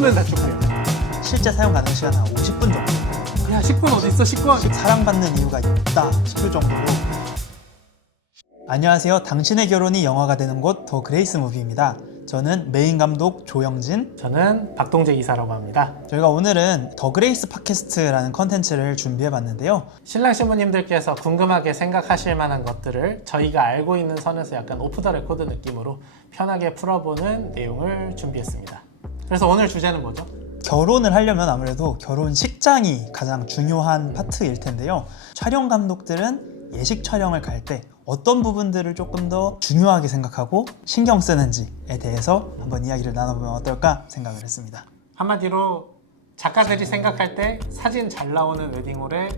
10분은 다 좁혀요. 실제 사용 가능 시간 한 50분 정도. 야 10분 어디 있어 10분. 사랑받는 이유가 있다 싶을 정도로. 안녕하세요. 당신의 결혼이 영화가 되는 곳 더 그레이스 무비입니다. 저는 메인 감독 조영진. 저는 박동재 이사라고 합니다. 저희가 오늘은 더 그레이스 팟캐스트라는 컨텐츠를 준비해봤는데요. 신랑 신부님들께서 궁금하게 생각하실 만한 것들을 저희가 알고 있는 선에서 약간 오프 더 레코드 느낌으로 편하게 풀어보는 내용을 준비했습니다. 그래서 오늘 주제는 뭐죠? 결혼을 하려면 아무래도 결혼식장이 가장 중요한 파트일 텐데요. 촬영 감독들은 예식 촬영을 갈 때 어떤 부분들을 조금 더 중요하게 생각하고 신경 쓰는지에 대해서 한번 이야기를 나눠보면 어떨까 생각을 했습니다. 한마디로 작가들이 생각할 때 사진 잘 나오는 웨딩홀의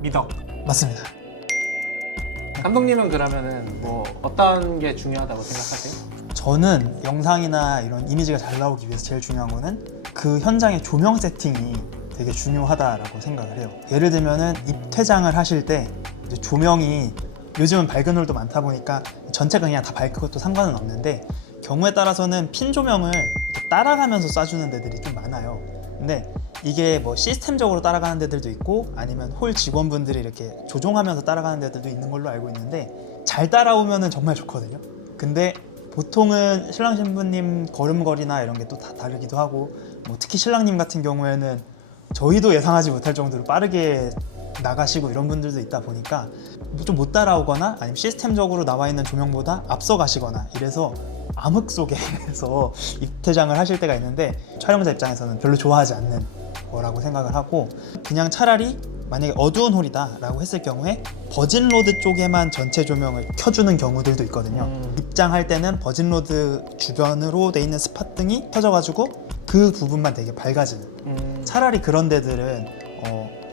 미덕. 맞습니다. 감독님은 그러면은 뭐 어떤 게 중요하다고 생각하세요? 저는 영상이나 이런 이미지가 잘 나오기 위해서 제일 중요한 거는 그 현장의 조명 세팅이 되게 중요하다라고 생각을 해요. 예를 들면은 입퇴장을 하실 때 이제 조명이 요즘은 밝은 홀도 많다 보니까 전체가 그냥 다 밝은 것도 상관은 없는데 경우에 따라서는 핀 조명을 이렇게 따라가면서 쏴주는 데들이 좀 많아요. 근데 이게 뭐 시스템적으로 따라가는 데들도 있고 아니면 홀 직원분들이 이렇게 조종하면서 따라가는 데들도 있는 걸로 알고 있는데 잘 따라오면은 정말 좋거든요. 근데 보통은 신랑 신부님 걸음걸이나 이런 게 또 다 다르기도 하고 뭐 특히 신랑님 같은 경우에는 저희도 예상하지 못할 정도로 빠르게 나가시고 이런 분들도 있다 보니까 좀 못 따라오거나 아니면 시스템적으로 나와 있는 조명보다 앞서 가시거나 이래서 암흑 속에서 입퇴장을 하실 때가 있는데 촬영자 입장에서는 별로 좋아하지 않는 거라고 생각을 하고 그냥 차라리 만약에 어두운 홀이다 라고 했을 경우에 버진로드 쪽에만 전체 조명을 켜주는 경우들도 있거든요. 입장할 때는 버진로드 주변으로 돼 있는 스팟 등이 켜져가지고 그 부분만 되게 밝아지는 차라리 그런 데들은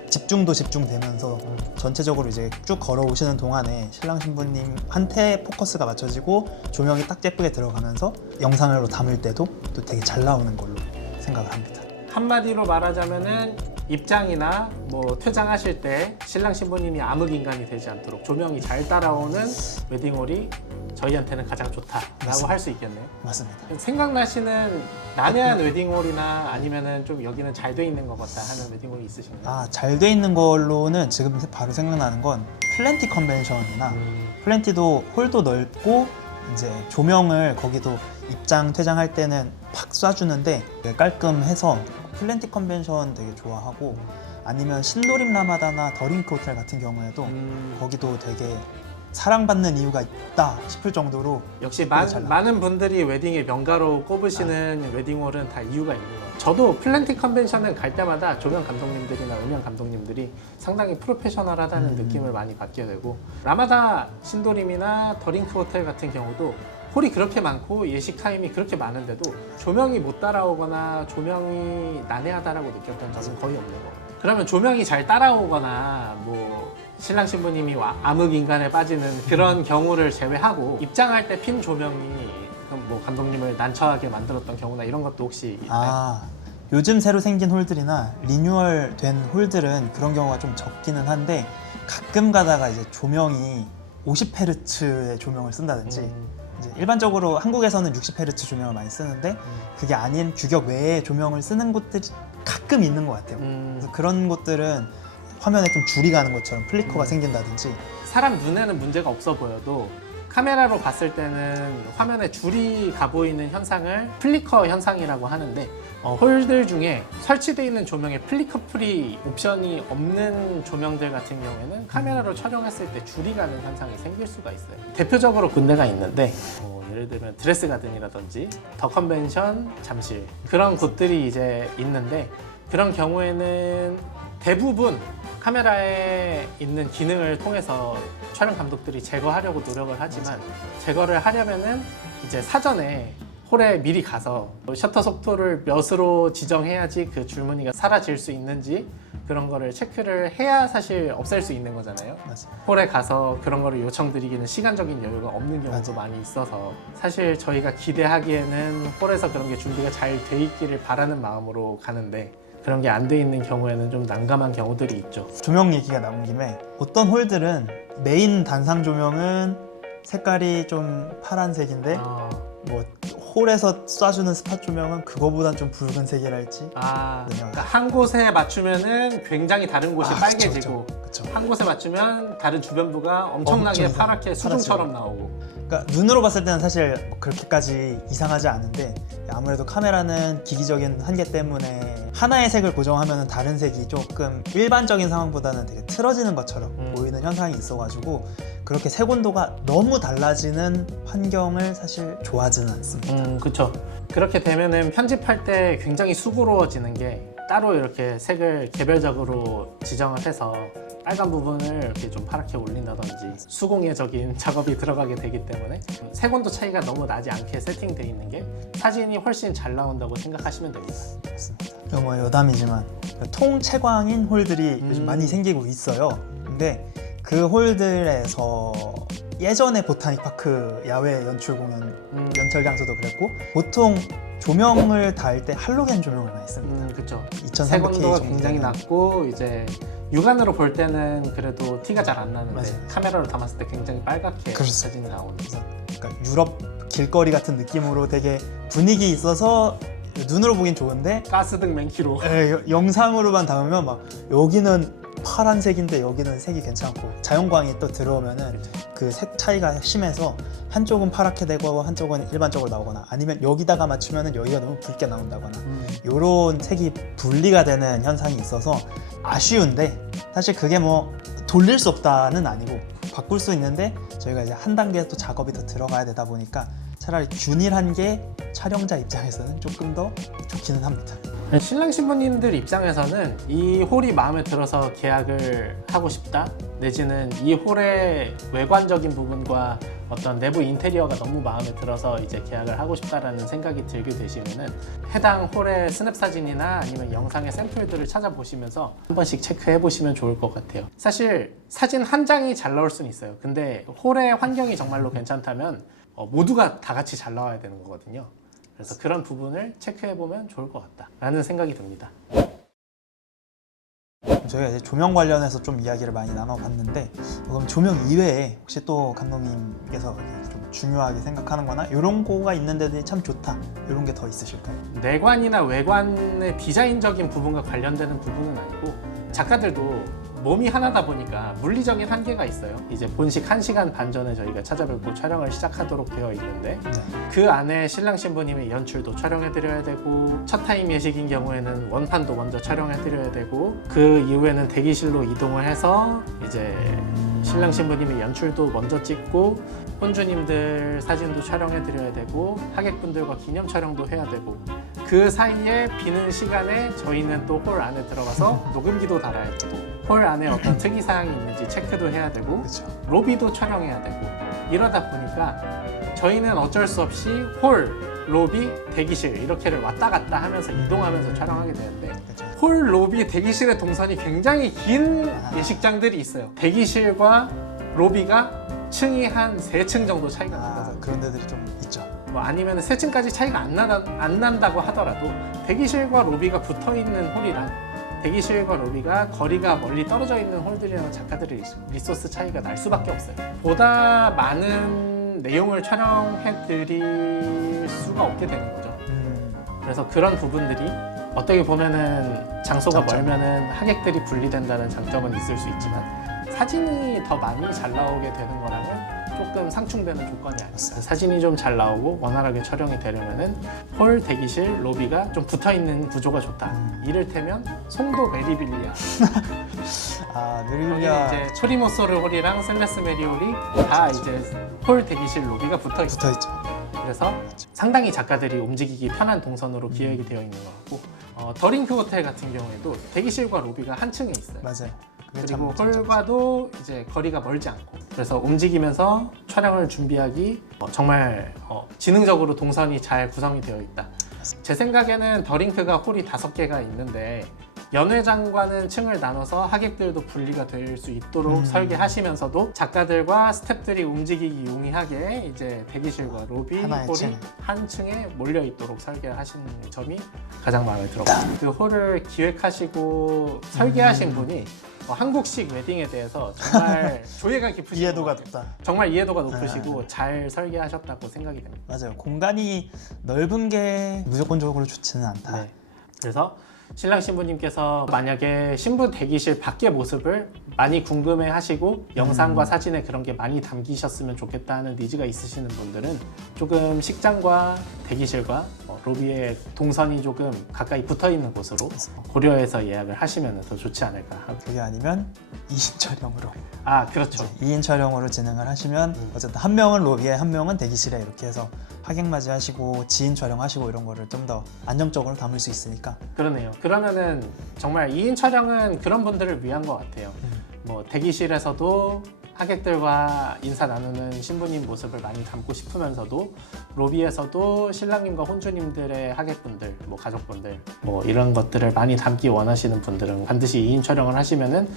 집중도 집중되면서 전체적으로 이제 쭉 걸어오시는 동안에 신랑 신부님한테 포커스가 맞춰지고 조명이 딱 예쁘게 들어가면서 영상으로 담을 때도 또 되게 잘 나오는 걸로 생각을 합니다. 한마디로 말하자면은 입장이나 뭐 퇴장하실 때 신랑 신부님이 암흑 인간이 되지 않도록 조명이 잘 따라오는 웨딩홀이 저희한테는 가장 좋다라고 할 수 있겠네요. 맞습니다. 생각나시는 난해한 웨딩홀이나 아니면은 좀 여기는 잘 돼 있는 것 같다 하는 웨딩홀이 있으신가요? 잘 돼 있는 걸로는 지금 바로 생각나는 건 플랜티 컨벤션이나 플랜티도 홀도 넓고 이제 조명을 거기도 입장 퇴장할 때는 팍 쏴주는데 깔끔해서 플랜티 컨벤션 되게 좋아하고 아니면 신도림 라마다나 더링크 호텔 같은 경우에도 거기도 되게 사랑받는 이유가 있다 싶을 정도로 역시 많은 분들이 웨딩의 명가로 꼽으시는 웨딩홀은 다 이유가 있는 것 같아요. 저도 플랜티 컨벤션을 갈 때마다 조명 감독님들이나 음향 감독님들이 상당히 프로페셔널하다는 느낌을 많이 받게 되고 라마다 신도림이나 더링크 호텔 같은 경우도 홀이 그렇게 많고 예식 타임이 그렇게 많은데도 조명이 못 따라오거나 조명이 난해하다라고 느꼈던 적은 거의 없는 것 같아요. 그러면 조명이 잘 따라오거나 뭐 신랑 신부님이 암흑 인간에 빠지는 그런 경우를 제외하고 입장할 때 핀 조명이 뭐 감독님을 난처하게 만들었던 경우나 이런 것도 혹시 있나요? 요즘 새로 생긴 홀들이나 리뉴얼 된 홀들은 그런 경우가 좀 적기는 한데 가끔 가다가 이제 조명이 50Hz의 조명을 쓴다든지 이제 일반적으로 한국에서는 60Hz 조명을 많이 쓰는데 그게 아닌 규격 외의 조명을 쓰는 곳들이 가끔 있는 것 같아요. 그래서 그런 곳들은 화면에 좀 줄이 가는 것처럼 플리커가 생긴다든지 사람 눈에는 문제가 없어 보여도 카메라로 봤을 때는 화면에 줄이 가 보이는 현상을 플리커 현상이라고 하는데 홀들 중에 설치되어 있는 조명에 플리커 프리 옵션이 없는 조명들 같은 경우에는 카메라로 촬영했을 때 줄이 가는 현상이 생길 수가 있어요. 대표적으로 군데가 있는데 예를 들면 드레스 가든이라든지 더 컨벤션 잠실 그런 곳들이 이제 있는데 그런 경우에는 대부분 카메라에 있는 기능을 통해서 촬영 감독들이 제거하려고 노력을 하지만 제거를 하려면은 이제 사전에 홀에 미리 가서 셔터 속도를 몇으로 지정해야지 그 줄무늬가 사라질 수 있는지 그런 거를 체크를 해야 사실 없앨 수 있는 거잖아요. 맞습니다. 홀에 가서 그런 거를 요청드리기는 시간적인 여유가 없는 경우도 많이 있어서 사실 저희가 기대하기에는 홀에서 그런 게 준비가 잘 돼 있기를 바라는 마음으로 가는데 그런 게 안 돼 있는 경우에는 좀 난감한 경우들이 있죠. 조명 얘기가 나온 김에 어떤 홀들은 메인 단상 조명은 색깔이 좀 파란색인데 뭐 홀에서 쏴주는 스팟 조명은 그거보단 좀 붉은색이랄지. 그러니까 한 곳에 맞추면은 굉장히 다른 곳이 빨개지고 그쵸. 한 곳에 맞추면 다른 주변부가 엄청나게 엄청 파랗게 수중처럼 나오고. 그러니까 눈으로 봤을 때는 사실 뭐 그렇게까지 이상하지 않은데 아무래도 카메라는 기기적인 한계 때문에 하나의 색을 고정하면 다른 색이 조금 일반적인 상황보다는 되게 틀어지는 것처럼 보이는 현상이 있어가지고 그렇게 색 온도가 너무 달라지는 환경을 사실 좋아하지는 않습니다. 그쵸. 그렇게 되면은 편집할 때 굉장히 수고로워지는 게 따로 이렇게 색을 개별적으로 지정을 해서 빨간 부분을 이렇게 좀 파랗게 올린다든지 수공예적인 작업이 들어가게 되기 때문에 색온도 차이가 너무 나지 않게 세팅되어 있는 게 사진이 훨씬 잘 나온다고 생각하시면 됩니다. 맞습니다. 이거 뭐 여담이지만 통채광인 홀들이 요즘 많이 생기고 있어요. 근데 그 홀들에서 예전에 보타닉파크 야외 연출 공연 연철 장소도 그랬고 보통 조명을 달 때 할로겐 조명을 많이 씁니다. 그렇죠. 2300K 색온도가 정도 굉장히 되는. 낮고 이제 육안으로 볼 때는 그래도 티가 잘 안 나는데 맞아요. 카메라로 담았을 때 굉장히 빨갛게 그렇죠. 사진이 나오는. 그러니까 유럽 길거리 같은 느낌으로 되게 분위기 있어서 눈으로 보긴 좋은데 가스등 맨키로. 영상으로만 담으면 막 여기는 파란색인데 여기는 색이 괜찮고 자연광이 또 들어오면은 그 색 차이가 심해서 한쪽은 파랗게 되고 한쪽은 일반적으로 나오거나 아니면 여기다가 맞추면은 여기가 너무 붉게 나온다거나 요런 색이 분리가 되는 현상이 있어서 아쉬운데 사실 그게 뭐 돌릴 수 없다는 아니고 바꿀 수 있는데 저희가 이제 한 단계 또 작업이 더 들어가야 되다 보니까 차라리 균일한 게 촬영자 입장에서는 조금 더 좋기는 합니다. 신랑 신부님들 입장에서는 이 홀이 마음에 들어서 계약을 하고 싶다 내지는 이 홀의 외관적인 부분과 어떤 내부 인테리어가 너무 마음에 들어서 이제 계약을 하고 싶다라는 생각이 들게 되시면은 해당 홀의 스냅 사진이나 아니면 영상의 샘플들을 찾아보시면서 한 번씩 체크해 보시면 좋을 것 같아요. 사실 사진 한 장이 잘 나올 수는 있어요. 근데 홀의 환경이 정말로 괜찮다면 모두가 다 같이 잘 나와야 되는 거거든요. 그래서 그런 부분을 체크해보면 좋을 것 같다라는 생각이 듭니다. 저희가 이제 조명 관련해서 좀 이야기를 많이 나눠봤는데 그럼 조명 이외에 혹시 또 감독님께서 좀 중요하게 생각하는 거나 이런 거가 있는데도 참 좋다 이런 게 더 있으실까요? 내관이나 외관의 디자인적인 부분과 관련되는 부분은 아니고 작가들도 몸이 하나다 보니까 물리적인 한계가 있어요. 이제 본식 1시간 반 전에 저희가 찾아뵙고 촬영을 시작하도록 되어 있는데 그 안에 신랑 신부님의 연출도 촬영해드려야 되고 첫 타임 예식인 경우에는 원판도 먼저 촬영해드려야 되고 그 이후에는 대기실로 이동을 해서 이제 신랑 신부님의 연출도 먼저 찍고 혼주님들 사진도 촬영해드려야 되고 하객분들과 기념 촬영도 해야 되고 그 사이에 비는 시간에 저희는 또 홀 안에 들어가서 녹음기도 달아야 되고 홀 안에 어떤 특이사항이 있는지 체크도 해야 되고 그렇죠. 로비도 촬영해야 되고 이러다 보니까 저희는 어쩔 수 없이 홀, 로비, 대기실 이렇게를 왔다 갔다 하면서 이동하면서 촬영하게 되는데 그렇죠. 홀, 로비, 대기실의 동선이 굉장히 긴 예식장들이 있어요. 대기실과 로비가 층이 한 3층 정도 차이가 난다든지 그런 데들이 좀 있죠. 뭐 아니면 3층까지 차이가 안 난다고 하더라도 대기실과 로비가 붙어있는 홀이랑 대기실과 로비가 거리가 멀리 떨어져 있는 홀들이랑 작가들의 리소스 차이가 날 수밖에 없어요. 보다 많은 내용을 촬영해 드릴 수가 없게 되는 거죠. 그래서 그런 부분들이 어떻게 보면은 장소가 장점. 멀면은 하객들이 분리된다는 장점은 있을 수 있지만 사진이 더 많이 잘 나오게 되는 거랑은 조금 상충되는 조건이 아닙니다. 사진이 좀 잘 나오고 원활하게 촬영이 되려면은 홀, 대기실, 로비가 좀 붙어있는 구조가 좋다. 이를테면 송도 메리빌리아 여기 메리빌리아 이제 초리모소르 홀이랑 셀레스 메리 홀이 다 이제 홀, 대기실, 로비가 붙어있어요. 붙어있죠. 그래서 상당히 작가들이 움직이기 편한 동선으로 기획이 되어 있는 것 같고 더링크 호텔 같은 경우에도 대기실과 로비가 한 층에 있어요. 맞아요. 그게 그리고 참 홀과도 이제 거리가 멀지 않고 그래서 움직이면서 촬영을 준비하기 정말 지능적으로 동선이 잘 구성이 되어 있다. 제 생각에는 더링크가 홀이 5개가 있는데 연회장과는 층을 나눠서 하객들도 분리가 될 수 있도록 설계하시면서도 작가들과 스태프들이 움직이기 용이하게 이제 대기실과 로비 하나의 홀이 층. 한 층에 몰려 있도록 설계하신 점이 가장 마음에 들었고 그 홀을 기획하시고 설계하신 분이 한국식 웨딩에 대해서 정말 조예가 깊으시고 이해도가 높다. 정말 이해도가 높으시고 잘 설계하셨다고 생각이 됩니다. 맞아요. 공간이 넓은 게 무조건적으로 좋지는 않다. 네. 그래서 신랑 신부님께서 만약에 신부 대기실 밖의 모습을 많이 궁금해 하시고 영상과 사진에 그런 게 많이 담기셨으면 좋겠다 하는 니즈가 있으시는 분들은 조금 식장과 대기실과 로비에 동선이 조금 가까이 붙어 있는 곳으로 고려해서 예약을 하시면 더 좋지 않을까 하고. 그게 아니면 2인 촬영으로 아 그렇죠. 2인 촬영으로 진행을 하시면 어쨌든 한 명은 로비에 한 명은 대기실에 이렇게 해서 하객 맞이하시고 지인 촬영하시고 이런 거를 좀 더 안정적으로 담을 수 있으니까. 그러네요. 그러면은 정말 2인 촬영은 그런 분들을 위한 것 같아요. 뭐 대기실에서도 하객들과 인사 나누는 신부님 모습을 많이 담고 싶으면서도 로비에서도 신랑님과 혼주님들의 하객분들, 뭐 가족분들, 뭐 이런 것들을 많이 담기 원하시는 분들은 반드시 2인 촬영을 하시면은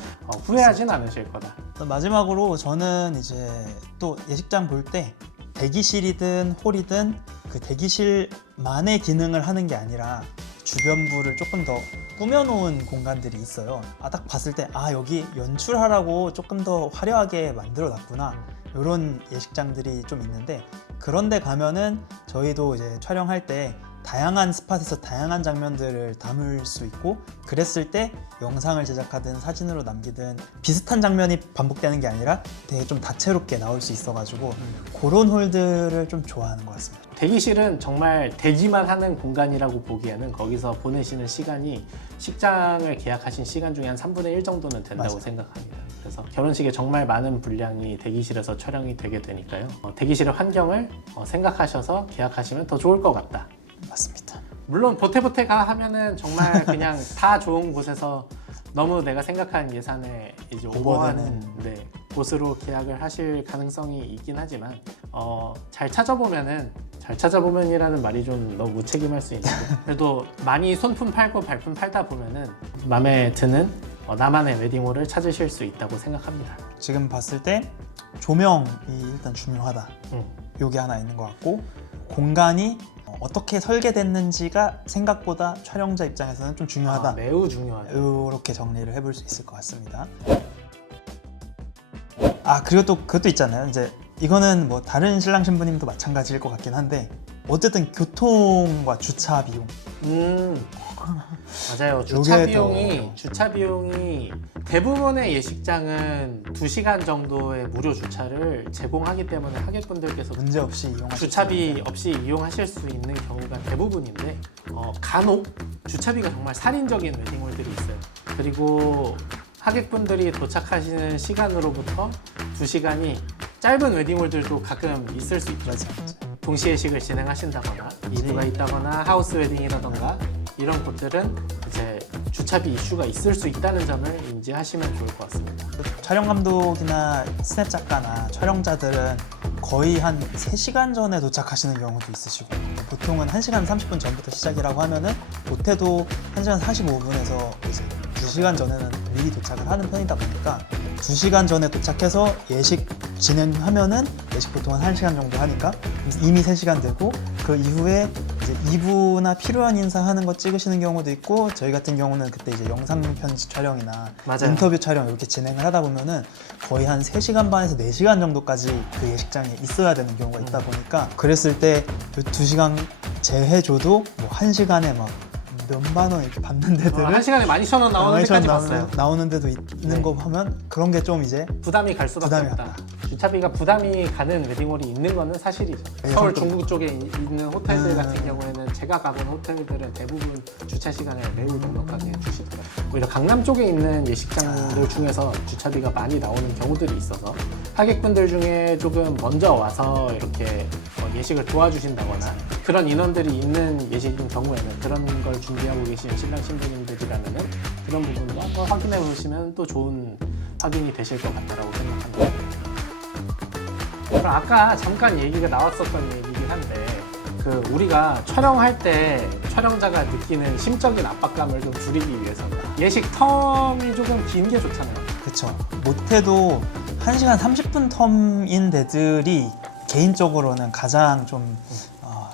후회하진 않으실 거다. 마지막으로 저는 이제 또 예식장 볼 때 대기실이든 홀이든 그 대기실만의 기능을 하는 게 아니라 주변부를 조금 더 꾸며놓은 공간들이 있어요. 딱 봤을 때 여기 연출하라고 조금 더 화려하게 만들어 놨구나, 이런 예식장들이 좀 있는데, 그런데 가면은 저희도 이제 촬영할 때 다양한 스팟에서 다양한 장면들을 담을 수 있고, 그랬을 때 영상을 제작하든 사진으로 남기든 비슷한 장면이 반복되는 게 아니라 되게 좀 다채롭게 나올 수 있어가지고 그런 홀들을 좀 좋아하는 것 같습니다. 대기실은 정말 대기만 하는 공간이라고 보기에는 거기서 보내시는 시간이 식장을 계약하신 시간 중에 한 3분의 1 정도는 된다고 맞아요. 생각합니다. 그래서 결혼식에 정말 많은 분량이 대기실에서 촬영이 되게 되니까요. 대기실의 환경을 생각하셔서 계약하시면 더 좋을 것 같다. 맞습니다. 물론 보태보태가 하면은 정말 그냥 다 좋은 곳에서 너무 내가 생각한 예산에 이제 오버하는 곳으로 계약을 하실 가능성이 있긴 하지만 잘 찾아보면이라는 말이 좀 너무 무책임할 수 있는데 그래도 많이 손품 팔고 발품 팔다 보면은 마음에 드는 나만의 웨딩홀을 찾으실 수 있다고 생각합니다. 지금 봤을 때 조명이 일단 중요하다. 요게 하나 있는 것 같고, 공간이 어떻게 설계됐는지가 생각보다 촬영자 입장에서는 좀 중요하다. 매우 중요하다. 이렇게 정리를 해볼 수 있을 것 같습니다. 그리고 또 그것도 있잖아요. 이제 이거는 뭐 다른 신랑 신부님도 마찬가지일 것 같긴 한데, 어쨌든 교통과 주차 비용. 맞아요. 주차 비용이 대부분의 예식장은 2시간 정도의 무료 주차를 제공하기 때문에 하객분들께서 문제 없이 이용하실 주차비 없이 이용하실 수 있는 경우가 대부분인데 간혹 주차비가 정말 살인적인 웨딩홀들이 있어요. 그리고 하객분들이 도착하시는 시간으로부터 2시간이 짧은 웨딩홀들도 가끔 있을 수 있죠. 동시 예식을 진행하신다거나 이브가 있다거나 하우스 웨딩이라던가 이런 곳들은 이제 주차비 이슈가 있을 수 있다는 점을 인지하시면 좋을 것 같습니다. 촬영 감독이나 스냅 작가나 촬영자들은 거의 한 3시간 전에 도착하시는 경우도 있으시고, 보통은 1시간 30분 전부터 시작이라고 하면은 못해도 1시간 45분에서 이제 2시간 전에는 미리 도착을 하는 편이다 보니까 2시간 전에 도착해서 예식 진행하면은 예식 보통 한 1시간 정도 하니까 이미 3시간 되고, 그 이후에 이제 2부나 필요한 인사하는 거 찍으시는 경우도 있고, 저희 같은 경우는 그때 이제 영상 편집 촬영이나 맞아요. 인터뷰 촬영 이렇게 진행을 하다 보면은 거의 한 3시간 반에서 4시간 정도까지 그 예식장에 있어야 되는 경우가 있다 보니까, 그랬을 때 2시간 제해줘도 뭐 1시간에 막 몇만 원 이렇게 받는 데들은 1시간에 12,000원 나오는 데까지 봤어요. 나오는 데도 있는 거 하면 그런 게 좀 이제 부담이 갈 수밖에 부담이 없다. 주차비가 부담이 가는 웨딩홀이 있는 거는 사실이죠. 네, 서울 좀- 중구 쪽에 있는 호텔들 같은 경우에는 제가 가본 호텔들은 대부분 주차 시간을 매우 넉넉하게 주시더라고요. 오히려 강남 쪽에 있는 예식장들 중에서 주차비가 많이 나오는 경우들이 있어서 하객분들 중에 조금 먼저 와서 이렇게 예식을 도와주신다거나 그런 인원들이 있는 예식인 경우에는 그런 걸 준비하고 계신 신랑 신부님들이라면 그런 부분도 한번 확인해 보시면 또 좋은 확인이 되실 것 같다라고 생각합니다. 그럼 아까 잠깐 얘기가 나왔었던 얘기긴 한데 우리가 촬영할 때 촬영자가 느끼는 심적인 압박감을 좀 줄이기 위해서는 예식 텀이 조금 긴 게 좋잖아요. 그쵸. 못해도 1시간 30분 텀인 데들이 개인적으로는 가장 좀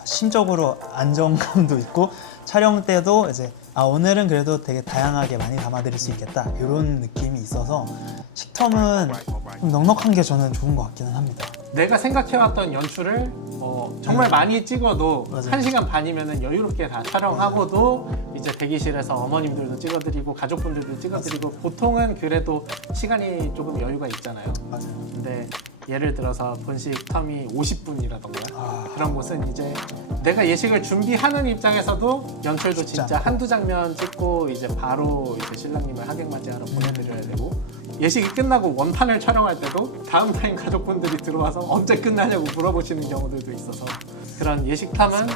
심적으로 안정감도 있고, 촬영 때도 이제 오늘은 그래도 되게 다양하게 많이 담아드릴 수 있겠다 이런 느낌이 있어서 식텀은 좀 넉넉한 게 저는 좋은 것 같기는 합니다. 내가 생각해왔던 연출을 정말 많이 찍어도 맞아요. 1시간 반이면 여유롭게 다 촬영하고도 이제 대기실에서 어머님들도 찍어드리고 가족분들도 찍어드리고 보통은 그래도 시간이 조금 여유가 있잖아요. 맞아요. 근데 예를 들어서 본식 텀이 50분이라던가 그런 곳은 이제 내가 예식을 준비하는 입장에서도 연출도 쉽지 진짜 않고. 한두 장면 찍고 이제 바로 이제 신랑님을 하객 맞이하러 보내드려야 되고 예식이 끝나고 원판을 촬영할 때도 다음 타임 가족분들이 들어와서 언제 끝나냐고 물어보시는 경우들도 있어서 그런 예식 탐은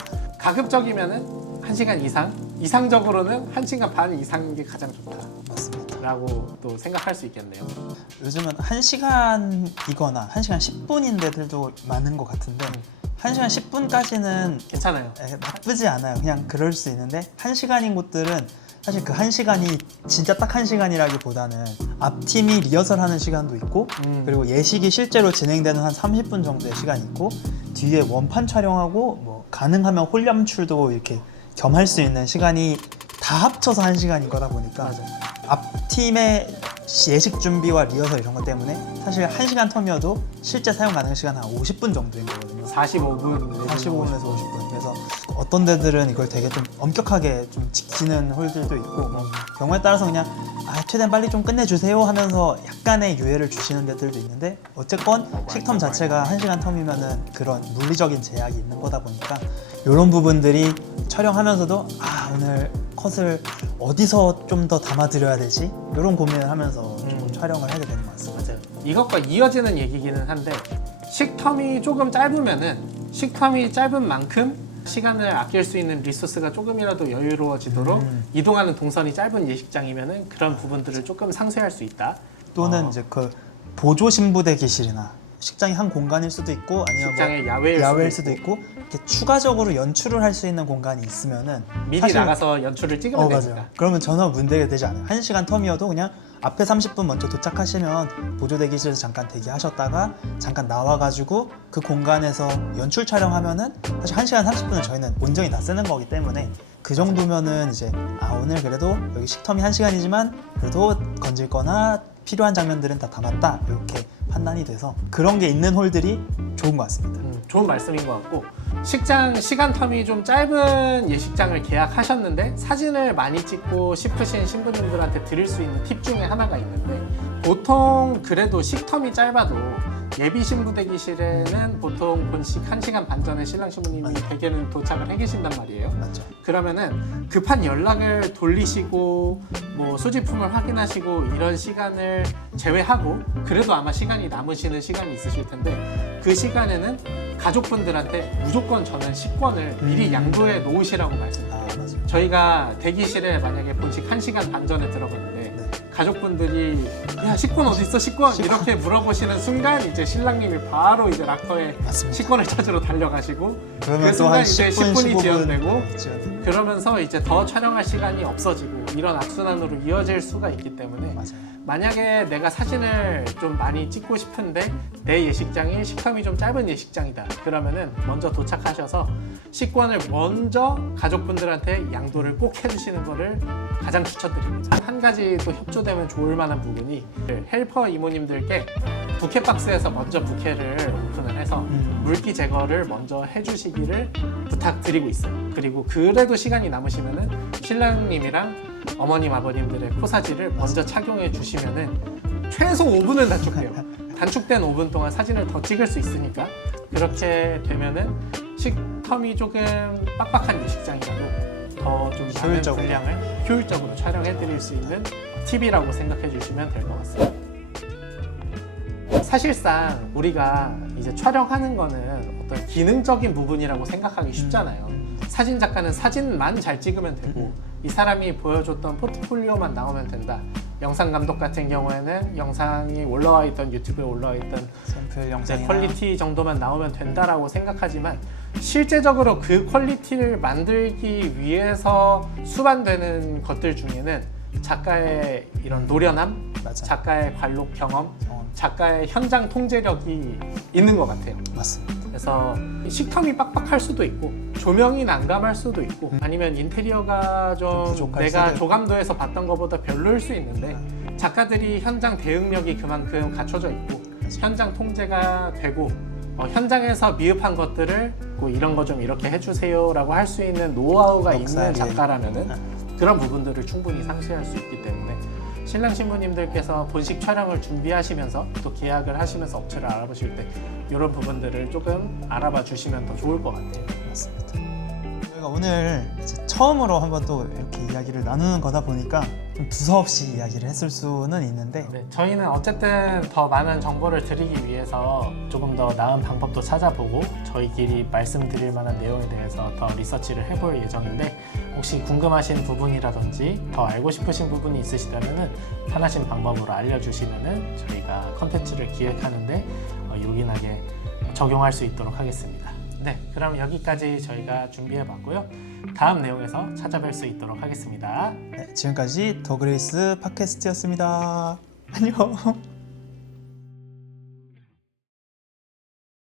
가급적이면은 1시간 이상, 이상적으로는 1시간 반 이상인 게 가장 맞습니다. 좋다라고 또 생각할 수 있겠네요. 요즘은 1시간이거나 1시간 10분인 데들도 많은 것 같은데 1시간 10분까지는 괜찮아요. 나쁘지 않아요. 그냥 그럴 수 있는데 1시간인 곳들은 사실 그 1시간이 진짜 딱 1시간이라기보다는 앞팀이 리허설하는 시간도 있고 그리고 예식이 실제로 진행되는 한 30분 정도의 시간이 있고 뒤에 원판 촬영하고 뭐 가능하면 홀 연출도 이렇게 겸할 수 있는 시간이 다 합쳐서 1시간인 거다 보니까 맞아요. 앞팀의 예식 준비와 리허설 이런 것 때문에 사실 1시간 텀이어도 실제 사용 가능 시간은 한 50분 정도인 거거든요. 45분, 45분에서 50분. 그래서 어떤 데들은 이걸 되게 좀 엄격하게 좀 지키는 홀들도 있고 뭐 경우에 따라서 그냥 최대한 빨리 좀 끝내주세요 하면서 약간의 유예를 주시는 데들도 있는데 어쨌건 식텀 자체가 1시간 텀이면은 그런 물리적인 제약이 있는 거다 보니까 이런 부분들이 촬영하면서도 오늘 컷을 어디서 좀 더 담아드려야 되지? 이런 고민을 하면서 조금 촬영을 하게 되는 것 같습니다. 맞아요. 이것과 이어지는 얘기기는 한데 식텀이 조금 짧으면은 식텀이 짧은 만큼 시간을 아낄 수 있는 리소스가 조금이라도 여유로워지도록 이동하는 동선이 짧은 예식장이면은 그런 부분들을 조금 상쇄할 수 있다. 또는 이제 그 보조 신부 대기실이나 식장이 한 공간일 수도 있고 아니면 식장의 뭐 야외일 수도 있고 이렇게 추가적으로 연출을 할 수 있는 공간이 있으면은 미리 사실- 나가서 연출을 찍으면 되니까. 맞아요. 그러면 전혀 문제가 되지 않아요. 1시간 텀이어도 그냥 앞에 30분 먼저 도착하시면 보조 대기실에서 잠깐 대기하셨다가 잠깐 나와가지고 그 공간에서 연출 촬영하면은 사실 1시간 30분은 저희는 온전히 다 쓰는 거기 때문에 그 정도면은 이제 오늘 그래도 여기 식텀이 1시간이지만 그래도 건질 거나 필요한 장면들은 다 담았다 이렇게 판단이 돼서 그런 게 있는 홀들이 좋은 것 같습니다. 좋은 말씀인 것 같고 식장 시간 텀이 좀 짧은 예식장을 계약하셨는데 사진을 많이 찍고 싶으신 신부님들한테 드릴 수 있는 팁 중에 하나가 있는데 보통 그래도 식텀이 짧아도 예비 신부 대기실에는 보통 본식 1시간 반 전에 신랑 신부님이 맞아요. 대개는 도착을 해 계신단 말이에요. 맞죠? 그러면은 급한 연락을 돌리시고 뭐 수집품을 확인하시고 이런 시간을 제외하고 그래도 아마 시간이 남으시는 시간이 있으실 텐데 그 시간에는 가족분들한테 무조건 저는 식권을 미리 양도해 놓으시라고 말씀드려요. 맞아요. 저희가 대기실에 만약에 본식 1시간 반 전에 들어갔는데 가족분들이 야 식권 어디 있어 식권 이렇게 물어보시는 순간 이제 신랑님이 바로 이제 락커에 맞습니다. 식권을 찾으러 달려가시고 그러면 그 또 한 순간 이제 10분, 10분이 15분 지연되고 지연되고. 그러면서 이제 더 촬영할 시간이 없어지고 이런 악순환으로 이어질 수가 있기 때문에 맞아요. 만약에 내가 사진을 좀 많이 찍고 싶은데 내 예식장이 식텀이 좀 짧은 예식장이다 그러면은 먼저 도착하셔서 식권을 먼저 가족분들한테 양도를 꼭 해주시는 거를 가장 추천드립니다. 한 가지 또 협조되면 좋을 만한 부분이 헬퍼 이모님들께 부케 박스에서 먼저 부케를 오픈을 해서 물기 제거를 먼저 해주시기를 부탁드리고 있어요. 그리고 그래도 시간이 남으시면은 신랑님이랑 어머님 아버님들의 코사지를 먼저 착용해 주시면은 최소 5분은 단축돼요. 단축된 5분 동안 사진을 더 찍을 수 있으니까 그렇게 되면은 식텀이 조금 빡빡한 예식장이라도 더 좀 많은 효율적으로. 분량을 효율적으로 촬영해 드릴 수 있는 팁이라고 생각해 주시면 될 것 같습니다. 사실상 우리가 이제 촬영하는 거는 어떤 기능적인 부분이라고 생각하기 쉽잖아요. 사진 작가는 사진만 잘 찍으면 되고 이 사람이 보여줬던 포트폴리오만 나오면 된다. 영상 감독 같은 경우에는 영상이 올라와 있던 유튜브에 올라와 있던 샘플 영상이나 퀄리티 정도만 나오면 된다라고 생각하지만 실제적으로 그 퀄리티를 만들기 위해서 수반되는 것들 중에는 작가의 이런 노련함, 맞아. 작가의 관록 경험, 작가의 현장 통제력이 있는 것 같아요. 맞습니다. 그래서 식탐이 빡빡할 수도 있고 조명이 난감할 수도 있고 아니면 인테리어가 좀 부족할 내가 수도 있고. 조감도에서 봤던 것보다 별로일 수 있는데 작가들이 현장 대응력이 그만큼 갖춰져 있고 현장 통제가 되고 현장에서 미흡한 것들을 이런 거 좀 이렇게 해주세요라고 할 수 있는 노하우가 있는 넉살이. 작가라면은 그런 부분들을 충분히 상쇄할 수 있기 때문에 신랑 신부님들께서 본식 촬영을 준비하시면서 또 계약을 하시면서 업체를 알아보실 때 이런 부분들을 조금 알아봐 주시면 더 좋을 것 같아요. 맞습니다. 저희가 오늘 이제 처음으로 한번 또 이렇게 이야기를 나누는 거다 보니까 좀 두서없이 이야기를 했을 수는 있는데 네, 저희는 어쨌든 더 많은 정보를 드리기 위해서 조금 더 나은 방법도 찾아보고 저희끼리 말씀드릴 만한 내용에 대해서 더 리서치를 해볼 예정인데 혹시 궁금하신 부분이라든지 더 알고 싶으신 부분이 있으시다면 편하신 방법으로 알려주시면 저희가 컨텐츠를 기획하는데 요긴하게 적용할 수 있도록 하겠습니다. 네, 그럼 여기까지 저희가 준비해봤고요. 다음 내용에서 찾아뵐 수 있도록 하겠습니다. 네, 지금까지 더 그레이스 팟캐스트였습니다. 안녕.